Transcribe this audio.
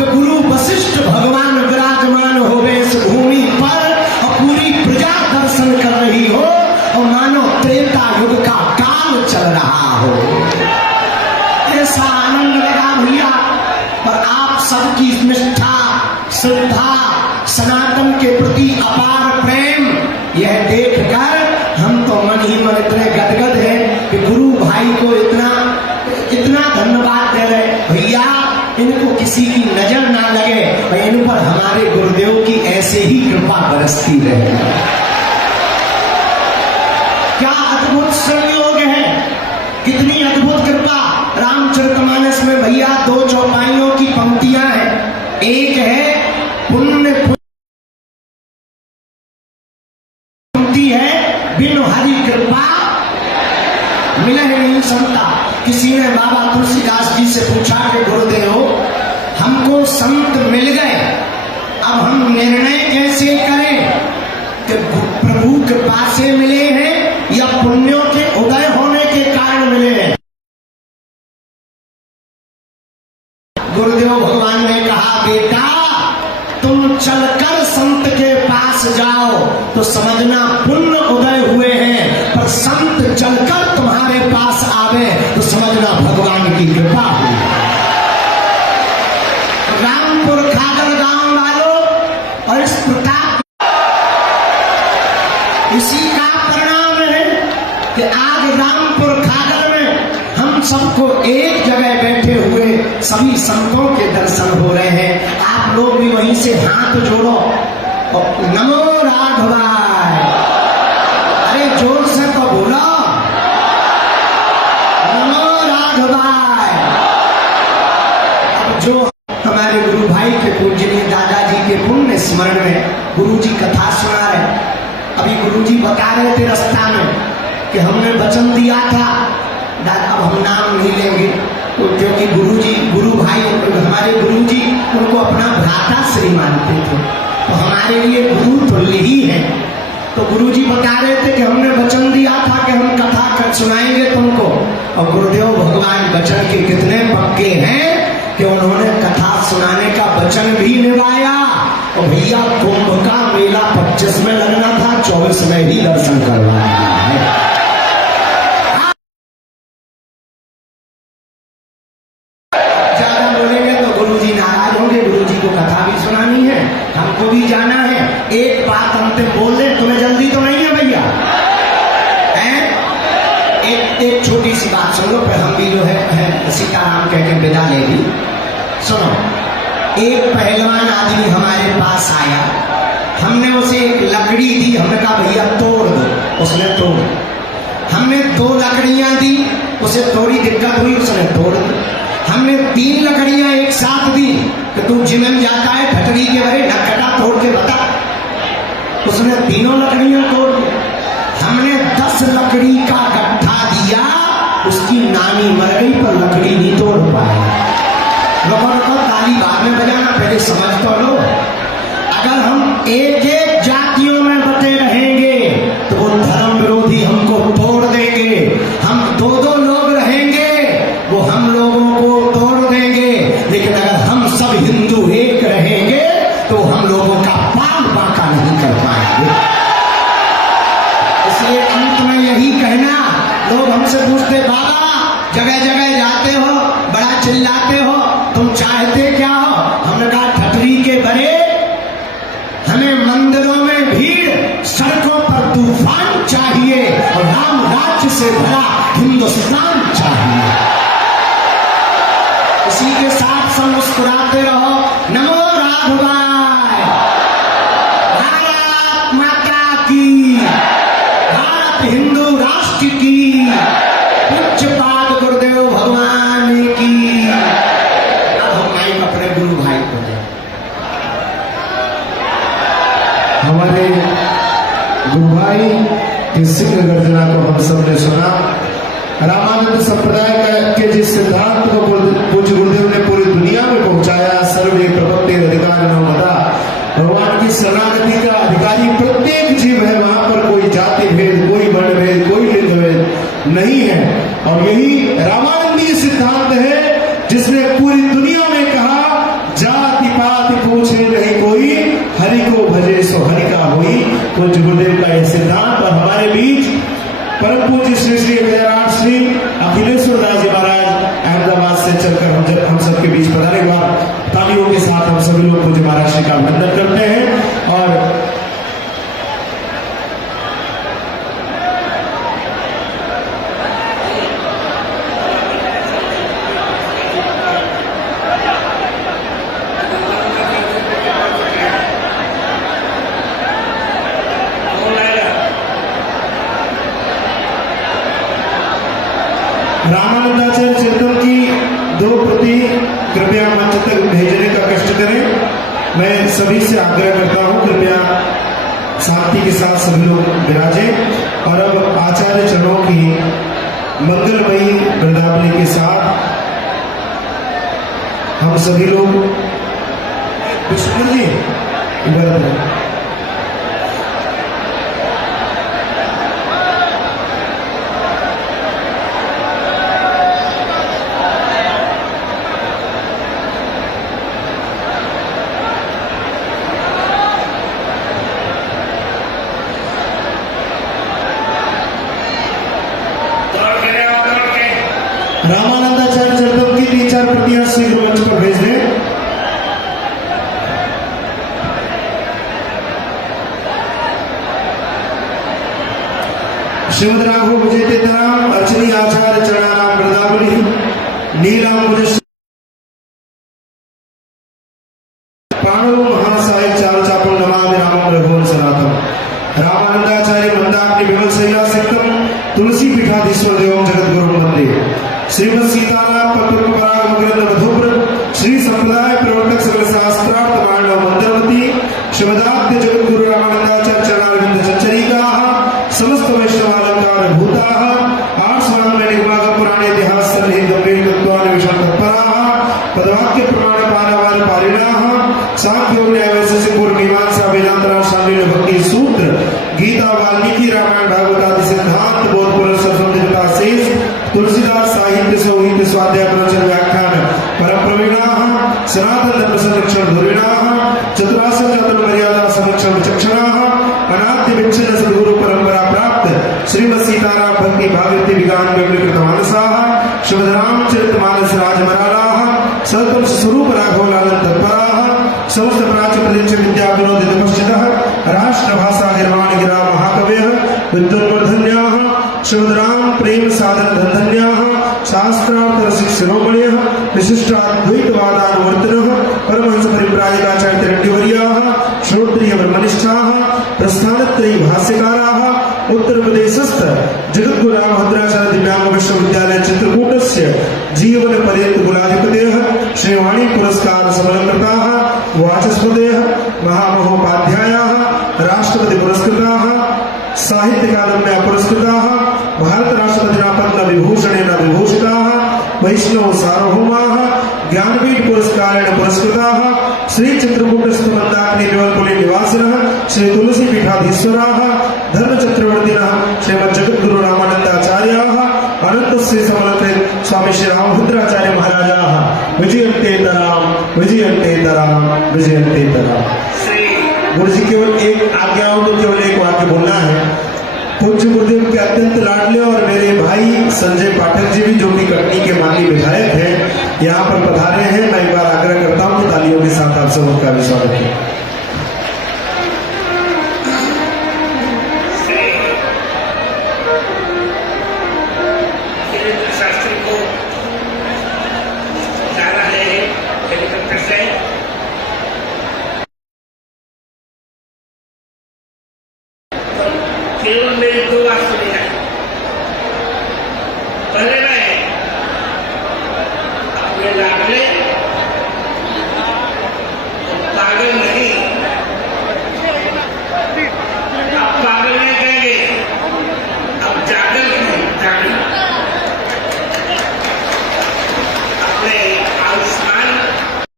कि गुरु वशिष्ठ भगवान विराजमान होवे इस भूमि पर और पूरी प्रजा दर्शन कर रही हो और मानो त्रेता युग का काल चल रहा हो। ऐसा आनंद लगा भैया। और आप सबकी निष्ठा, श्रद्धा, सनातन के प्रति अपार प्रेम, यह देखकर हम तो मन ही मन इतने गदगद हैं कि गुरु भाई को इतना धन्यवाद दे रहे। भैया इनको किसी की नजर ना लगे और इन पर हमारे गुरुदेव की ऐसे ही कृपा बरसती रहे। क्या अद्भुत संयोग है, कितनी अद्भुत कृपा। रामचरितमानस में भैया 2 चौपाइयों की पंक्तियां हैं। एक है पुण्य पंक्ति है, बिनु हरि कृपा मिले नहीं संता। किसी ने बाबा तुलसीदास जी से पूछा कि गुरुदेव हमको संत मिल गए, अब हम निर्णय कैसे करें कि प्रभु कृपा से मिले हैं या पुण्यों के उदय होने के कारण मिले हैं। गुरुदेव भगवान ने कहा बेटा तुम चलकर संत के पास जाओ तो समझना पुण्य उदय हुए हैं, पर संत चलकर तुम्हारे पास आवे तो समझना भगवान की कृपा हुई। रामपुर खागर गांव वालों और इस प्रताप, इसी का परिणाम है कि आज रामपुर खागर में हम सबको एक जगह बैठे हुए सभी संतों के दर्शन हो रहे हैं। आप लोग भी वहीं से हाथ जोड़ो और नमो राघवाय, अरे जोर से तो बोलो नमो राघवाय। अब जो हमारे गुरु भाई के पूजनीय दादाजी के पुण्य स्मरण में गुरु जी कथा सुना रहे। अभी गुरु जी बता रहे थे रास्ता में कि हमने वचन दिया था, अब हम नाम नहीं लेंगे क्योंकि गुरु भाई हमारे गुरु जी उनको अपना भ्राता श्री मानते थे, तो हमारे लिए गुरु तुल्य ही है। तो गुरु जी बता रहे थे कि हमने वचन दिया था कि हम कथा कर सुनाएंगे तुमको, और गुरुदेव भगवान वचन के कितने पक्के हैं कि उन्होंने कथा सुनाने का वचन भी निभाया। और भैया कुंभ का मेला 25 में लगना था, 24 में ही दर्शन करवाया है। हमको भी जाना है। एक बात हमसे बोल दे, तुम्हें जल्दी तो नहीं है भैया, एक छोटी सी बात सुनो, फिर हम भी जो है सीताराम कह के विदा लेगी। सुनो, एक पहलवान आदमी हमारे पास आया, हमने उसे एक लकड़ी दी, हमने कहा भैया तोड़ दो, उसने तोड़। हमने 2 लकड़ियां दी, उसे थोड़ी दिक्कत हुई, उसने तोड़ दी। हमने 3 लकड़ियां एक साथ दी कि तू जिम में जाता है ठटरी के भरे नकटा तोड़ के बता, उसने 3 लकड़ियां तोड़ दी। हमने 10 लकड़ी का गट्ठा दिया, उसकी नानी मर गई पर लकड़ी नहीं तोड़ पाया। लोगों को ताली बाद में बजाना, पहले समझ तो लो। अगर हम एक जातियों में बटे रहेंगे तो वो धर्म विरोधी हमको तोड़ देंगे। हम 2 लोग रहेंगे वो हम लोगों को तोड़ देंगे, लेकिन अगर हम सब हिंदू एक रहेंगे तो हम लोगों का पाल बांका नहीं कर पाएंगे। इसलिए अंत में यही कहना, लोग हमसे पूछते बाबा जगह जगह जाते हो, बड़ा चिल्लाते हो, तुम चाहते क्या हो? हमने कहा ठटरी के बड़े हमें मंदिरों में भीड़, सड़कों पर तूफान चाहिए और राम राज्य से भरा हिंदुस्तान चाहिए। इसी के साथ सब मुस्कुराते रहो। नमो राघवाय, भारत माता की, भारत हिंदू राष्ट्र की, पूज्यपाद गुरुदेव भगवान की। अब हम माइक अपने गुरु भाई को दें। हमारे गुरु भाई की सिंह गर्जना को हम सबने सुना। रामानंद संप्रदाय के जिस सिद्धांत को पूज्य गुरुदेव ने पूरी दुनिया में पहुंचाया, सर्वे प्रपत्ति अधिकार नवमता, भगवान की शरणागति का अधिकारी प्रत्येक जीव है। वहां पर कोई जाति भेद, कोई वर्ण भेद, कोई लिंग भेद नहीं है। और यही रामानंदीय सिद्धांत है जिसने पूरी दुनिया में कहा जात पूज्य गुरुदेव का यह सिद्धांत। और हमारे बीच परम पूज्य श्री श्री गजाराम श्री अखिलेश्वर दास जी महाराज अहमदाबाद से चलकर हम सबके बीच पधारे। बार तालियों के साथ हम सभी लोग पूज्य महाराज श्री का अभिनंदन करते हैं। और रामानंदाचार्य चरितम की 2 प्रति कृपया मंच तक भेजने का कष्ट करें। मैं सभी से आग्रह करता हूं, कृपया शांति के साथ सभी लोग विराजें। और अब आचार्य चरणों की मंगलमयी वृंदावली के साथ हम सभी लोग विष्णु जी रामानंदाचार्य चरितम की 3-4 प्रतियां शीघ्र मंच पर भेज दें। श्रीमद राघव विजय तेतराम अर्चनी आचार्य चरणानाम वृंदावली नीलांबुज प्राणो महासाय चाल चापम नमामि रामं रघुवंश सनातम। रामानंदाचार्य मंदाग्नि विमल शैला सिद्धम तुलसी पीठाधीश्वर देवं जगत गुरु वंदे। श्रीमद सीताराम पत्र पराग मकरंद मधुप्र श्री संप्रदाय प्रवर्तक सकल शास्त्रार्थ मानव मंत्रवती श्रीमदाद्य जगत गुरु रामानंदाचार्य चरणारविंद चंचरिका समस्त वैष्णवालंकार भूता आर्षवांग निगमाग पुराण इतिहास सन्निहित गंभीर तत्वान विषम तत्परा पदवाक्य प्रमाण पारावार पारिणा सांख्य न्याय वैशेषिक पूर्व मीमांसा वेदांतरा शामिल भक्ति सूत्र गीता वाल्मीकि रामायण भागवत आदि सिद्धांत बोध पुरुष सरस्वती शेष तुलसीदास साहित्य सौहित्य स्वाध्याय प्रवचन व्याख्यान परम प्रवीणाः सनातन धर्म संरक्षण धुरीणाः चतुरासन जातन मर्यादा संरक्षण विचक्षणाः अनाद्य विच्छिन्न सद्गुरु परंपरा प्राप्त श्रीमद सीताराम भक्ति भागवती विज्ञान विवृत मानसाः श्रीमद रामचरितमानस राजमरालाः सतम स्वरूप राघव लालन तत्पराः समस्त प्राच्य प्रदेश विद्या विनोदित पश्चितः राष्ट्र भाषा निर्माण गिरा महाकवयः विद्वन्वर्धन्याः श्रीमद राम प्रेम साधन धन्याः शास्त्रार्थ रसिक शिरोमणियः विशिष्टाद्वैतवादानुवर्तिनः परमहंस परिव्राजकाचार्य तिरण्यवर्याः श्रोत्रिय ब्रह्मनिष्ठाः प्रस्थानत्रयी भाष्यकाराः उत्तर प्रदेशस्थ जगद्गुरु रामभद्राचार्य दिव्यांग विश्वविद्यालय चित्रकूटस्य जीवन पर्यंत कुलाधिपतयः श्रीवाणी पुरस्कार समलंकृताः वाचस्पतयः महामहोपाध्यायाः राष्ट्रपति पुरस्कृताः साहित्य अकादम्या पुरस्कृताः भारत राष्ट्रपतिना पद्म विभूषणेन विभूषिताः वैष्णव सार्वभौमाः ज्ञानपीठ पुरस्कारेण पुरस्कृताः श्री चित्रकूटस्थ मंदाकिनी विमलपुरी निवासिनः श्री तुलसी पीठाधीश्वराः धर्म चक्रवर्तिनः श्रीमद् जगद्गुरु रामानंदाचार्याः अनंत श्री समलकृत स्वामी श्री रामभद्राचार्य महाराजाः विजयन्तेतराम विजयन्तेतराम विजयन्तेतराम। गुरु जी केवल एक आज्ञा हो तो केवल एक वाक्य बोलना है। पूज्य गुरुदेव के अत्यंत लाडले और मेरे भाई संजय पाठक जी भी जो कि कटनी के माननीय विधायक हैं यहाँ पर पधारे हैं। मैं एक बार आग्रह करता हूँ कि तालियों के साथ आप सबका भी स्वागत है। शास्त्री को